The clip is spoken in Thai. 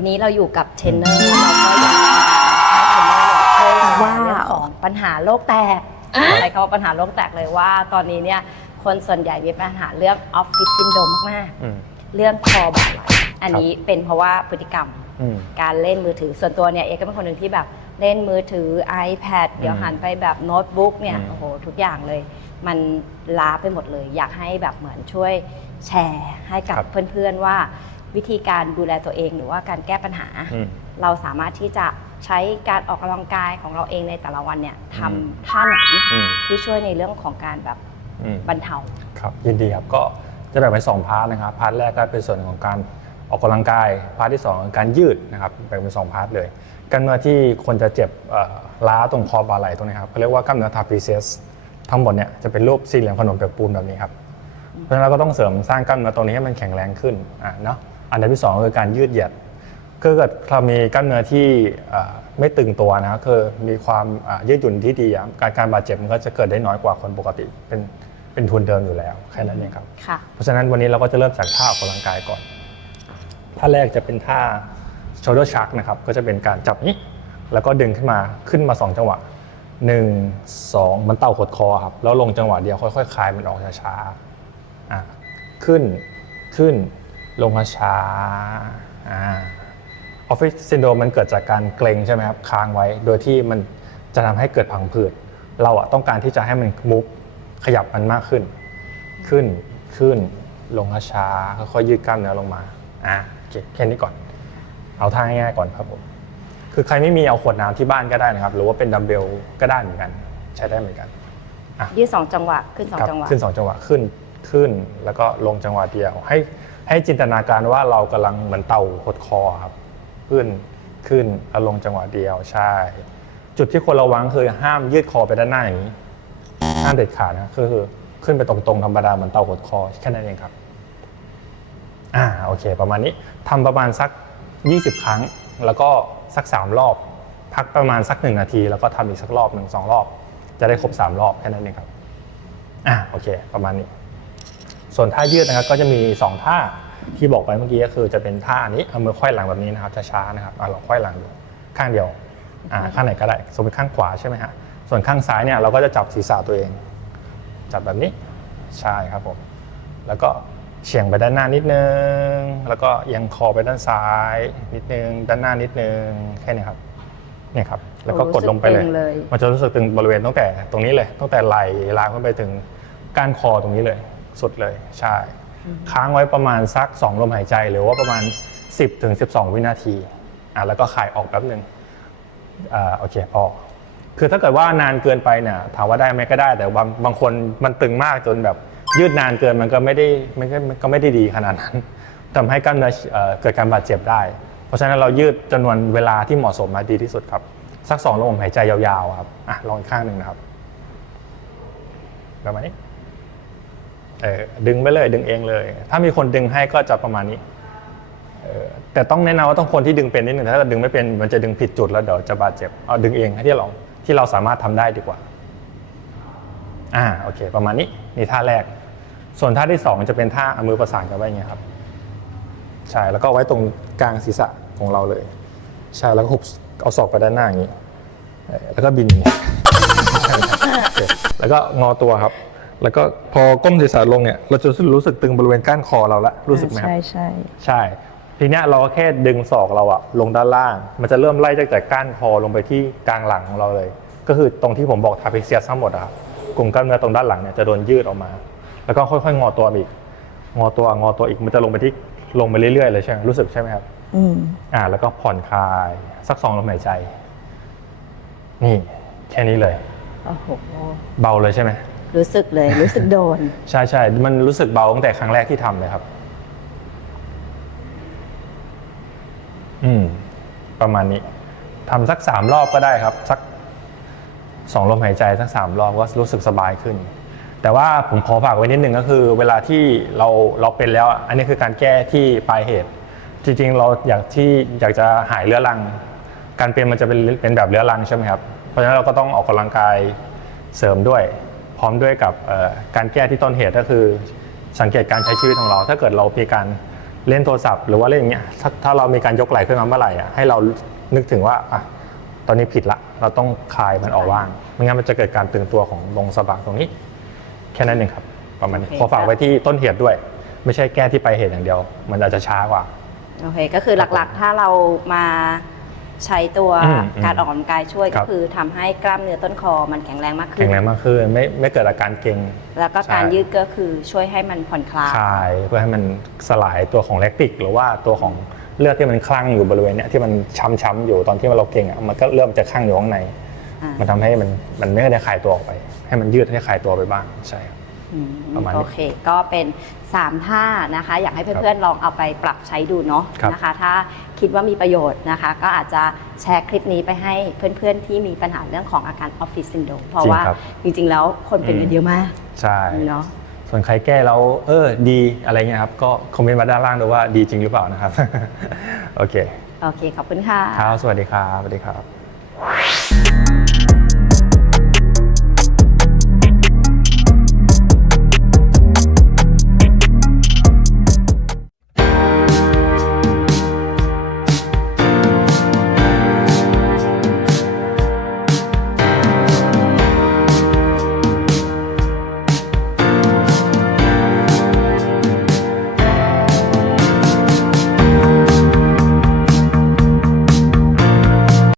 วันนี้เราอยู่กับเทรนเนอร์เราก็อยากจะให้เทรนเนอร์เนี่ยช่วยว้าว เรื่องของปัญหาโรคแตกใช้คำว่าปัญหาโรคแตกเลยว่า ตอนนี้เนี่ยคนส่วนใหญ่มีปัญหาเรื่องออฟฟิศซินโดมมากอืม ๆ เรื่องคอบ่าไหลอันนี้เป็นเพราะว่าพฤติกรรม อืม การเล่นมือถือส่วนตัวเนี่ยเอกก็เป็นคนหนึ่งที่แบบเล่นมือถือ iPad เดี๋ยวหันไปแบบโน้ตบุ๊กเนี่ยอืม โอ้โหทุกอย่างเลย มันล้าไปหมดเลย อยากให้แบบเหมือนช่วยแชร์ให้กับเพื่อนๆว่า วิธีการดูแลตัวเองหรือว่าการแก้ปัญหา อืม เราสามารถที่จะใช้การออกกำลังกายของเราเองในแต่ละวันเนี่ยทอืมำท่าไหนอืมที่ช่วยในเรื่องของการแบบอืม บรรเทา ครับยินดีครับก็จะแบ่งเป็นสองพาร์ทนะครับพาร์ทแรกก็เป็นส่วนของการออกกำลังกายพาร์ทที่สองคือการยืดนะครับแบ่งเป็นสองพาร์ทเลยกล้ามเนื้อที่คนจะเจ็บเอ่อล้าตรงคอบ่าไหล่ตรงนี้ครับเขาเรียกว่ากล้ามเนื้อทาปิเซสทั้งหมดเนี่ยจะเป็นรูปสี่เหลี่ยมขนมเปียกปูนแบบนี้ครับเพราะฉะนั้นเราก็ต้องเสริมสร้างกล้ามเนื้อตรงนี้ให้มันแข็งแรงขึ้นอะเนาะ อันดับที่สองคือการยืดเหยียดก็เกิดเรามีกล้ามเนื้อที่เอ่อไม่ตึงตัวนะครับคือมีความอ่ายืดหยุ่นที่ดีอะการการบาดเจ็บมันก็จะเกิดได้น้อยกว่าคนปกติเป็นเป็นทุนเดิมอยู่แล้วแค่นั้นเองครับค่ะเพราะฉะนั้นวันนี้เราก็จะเริ่มจากท่าออกกำลังกายก่อนท่าแรกจะเป็นท่า shoulder shrug นะครับก็จะเป็นการจับนี้ แล้วก็ดึงขึ้นมาขึ้นมา 2 จังหวะ 1 2มันเต่าขดคอครับแล้วลงจังหวะเดียวค่อยๆคลายมันออกช้าๆอะขึ้นขึ้น ลงช้าๆอ่าออฟฟิศซินโดรมมันเกิดจากการเกร็งใช่ไหมครับค้างไว้ โดยที่มันจะทำให้เกิดพังผืด เราอะต้องการที่จะให้มันมุกขยับมันมากขึ้น ขึ้นขึ้นลงช้าๆค่อยๆยืดกล้ามเนื้อลงมาอะโอเคแค่นี้ก่อน เอาท่าง่ายๆก่อนครับผมคือใครไม่มีเอาขวดน้ำที่บ้านก็ได้นะครับ หรือว่าเป็นดัมเบลก็ได้เหมือนกัน ใช้ได้เหมือนกันยืดสองจังหวะขึ้นสองครับจังหวะขึ้นสองจังหวะขึ้นขึ้น แล้วก็ลงจังหวะเดียวให้ ให้จินตนาการว่าเรากำลังเหมือนเต่าหดคอครับขึ้นขึ้นแล้วลงจังหวะเดียวใช่ จุดที่ควรระวังคือห้ามยืดคอไปด้านหน้าอย่างนี้ห้ามเด็ดขาดนะคือขึ้นไปตรงๆธรรมดาเหมือนเต่าหดคอแค่นั้นเองครับอ่าโอเค ประมาณนี้ทำประมาณสัก 20 ครั้ง แล้วก็สัก 3 รอบ พักประมาณสัก 1 นาที แล้วก็ทำอีกสักรอบหนึ่งสองรอบ จะได้ครบ 3 รอบแค่นั้นเองครับอ่าโอเค ประมาณนี้ ส่วนท่ายืดนะครับก็จะมี 2 ท่า ที่บอกไปเมื่อกี้ก็คือจะเป็นท่านี้เอามือไขว้หลังแบบนี้นะครับช้าๆนะครับอ่าลองไขว้หลังดูข้างเดียวอ่าข้างไหนก็ได้สมมติข้างขวาใช่ไหมฮะส่วนข้างซ้ายเนี่ยเราก็จะจับศีรษะตัวเอง จับแบบนี้ใช่ครับผมแล้วก็เฉียงไปด้านหน้านิดนึง แล้วก็เอียังคอไปด้านซ้าย นิดนึง ด้านหน้านิดนึงแค่นี้ครับเนี่ยครับ แล้วก็กดลงไปเลยรู้สึกตึงเลย มันจะรู้สึกตึงบริเวณตั้งแต่ตรงนี้เลยตั้งแต่ไหล่ลามขึ้นไปถึงก้านคอตรงนี้เลย สุดเลยใช่ ค้างไว้ประมาณสัก 2 ลมหายใจ หรือว่าประมาณ 10ถึง12 วินาทีอะแล้วก็คายออกแป๊บหนึ่งอ่าโอเคพอคือถ้าเกิดว่านานเกินไปเนี่ยถามว่าได้ไหมก็ได้ แต่บางบางคนมันตึงมากจนแบบยืดนานเกินมันก็ไม่ได้มันก็มันก็ไม่ได้ดีขนาดนั้นทำให้กล้ามเนื้อเกิดการบาดเจ็บได้ เพราะฉะนั้นเรายืดจำนวนเวลาที่เหมาะสมมาดีที่สุดครับ สักสองลมหายใจยาวๆครับอะลองอีกข้างหนึ่งนะครับประมาณนี้ ดึงไปเลยดึงเองเลย ถ้ามีคนดึงให้ก็จะประมาณนี้แต่ต้องแนะนำว่าต้องคนที่ดึงเป็นนิดนึงถ้าดึงไม่เป็นมันจะดึงผิดจุดแล้วเดี๋ยวจะบาดเจ็บเอาดึงเองให้ที่เราที่เราสามารถทำได้ดีกว่าอ่าโอเค ประมาณนี้นี่ท่าแรก ส่วนท่าที่สองจะเป็นท่าเอามือประสานกันไว้เงี้ยครับใช่แล้วก็ไว้ตรงกลางศีรษะของเราเลยใช่แล้วก็หุบเอาศอกไปด้านหน้าอย่างนี้แล้วก็บินอย่างนี้แล้วก็งอตัวครับ แล้วก็พอก้มศีรษะลงเนี่ยเราจะรู้สึกตึงบริเวณก้านคอเราละรู้สึกไหมครับใช่ใช่ใช่ทีเนี้ยเราก็แค่ดึงศอกเราอะลงด้านล่าง มันจะเริ่มไล่จากแต่ก้านคอลงไปที่กลางหลังของเราเลย ก็คือตรงที่ผมบอกทาพิเซียสทั้งหมดอะครับกลุ่มกล้ามเนื้อตรงด้านหลังเนี่ยจะโดนยืดออกมา แล้วก็ค่อยๆ งอตัวอีก งอตัวงอตัวอีกมันจะลงไปที่ลงไปเรื่อยๆเลยใช่ไหมรู้สึกใช่ไหมครับอืมอ่า แล้วก็ผ่อนคลายสักสองลมหายใจ นี่ แค่นี้เลยโอ้โหเบาเลยใช่ไหม รู้สึกเลยรู้สึกโดน ใช่ใช่มันรู้สึกเบาตั้งแต่ครั้งแรกที่ทำเลยครับ อืม ประมาณนี้ทำสักสามรอบก็ได้ครับ สักสองลมหายใจสักสามรอบก็รู้สึกสบายขึ้น แต่ว่าผมขอฝากไว้นิดหนึ่งก็คือ เวลาที่เราเราเป็นแล้ว อันนี้คือการแก้ที่ปลายเหตุ จริงๆ เราอยากที่อยากจะหายเรื้อรัง การเป็นมันจะเป็นเป็นแบบเรื้อรังใช่ไหมครับ เพราะฉะนั้นเราก็ต้องออกกำลังกายเสริมด้วย พร้อมด้วยกับเอ่อการแก้ที่ต้นเหตุก็คือ สังเกตการใช้ชีวิตของเรา ถ้าเกิดเรามีการเล่นโทรศัพท์ หรือว่าเล่นอย่างเงี้ยถ้าถ้าเรามีการยกไหล่ขึ้นมาเมื่อไหร่อะให้เรานึกถึงว่าอะตอนนี้ผิดละเราต้องคลายมันออกว่างไม่งั้นมันจะเกิดการตึงตัวของลงสะบักตรงนี้ แค่นั้นเองครับประมาณนี้โอเคขอฝากครับไว้ที่ต้นเหตุด้วย ไม่ใช่แก้ที่ปลายเหตุอย่างเดียว มันอาจจะช้ากว่าโอเคก็คือหลักๆ ถ้าเรามา ใช้ตัวอืมอืมการออกกำลังกายช่วยครัก็บ คือทำให้กล้ามเนื้อต้นคอมันแข็งแรงมากขึ้แข็น งแรงมากขึ้นไม่ไม่เกิดอาการเกร็ง แล้วก็การใช่ ยืดก็คือช่วยให้มันผ่อนคลาย คลายเพื่อให้มันสลายตัวของแลคติก หรือว่าตัวของเลือดที่มันคลั่งอยู่บริเวณเนี้ยที่มันช้ำๆอยู่ตอนที่เราเก่งอะมันก็เริ่มจะคลั่งอยู่ข้างใน อ่ามันทำให้มันมันไม่ได้คลายตัวออกไป ให้มันยืดให้คลายตัวไปบ้างใช่ครับอืม ประมาณนี้ โอเค ก็เป็น 3 ท่านะคะ อยากให้เพื่อนๆลองเอาไปปรับใช้ดูเนาะครับ นะคะ ถ้าคิดว่ามีประโยชน์นะคะ ก็อาจจะแชร์คลิปนี้ไปให้เพื่อนๆที่มีปัญหาเรื่องของอาการออฟฟิศซินโดรมเพราะว่าจริงๆแล้วคนเป็นกันเยอะมากใช่ เนาะ ส่วนใครแก้แล้วเออดีอะไรเงี้ยครับ ก็คอมเมนต์มาด้านล่างด้วยว่าดีจริงหรือเปล่านะครับ โอเคโอเค ขอบคุณค่ะ ครับสวัสดีครับสวัสดีครับ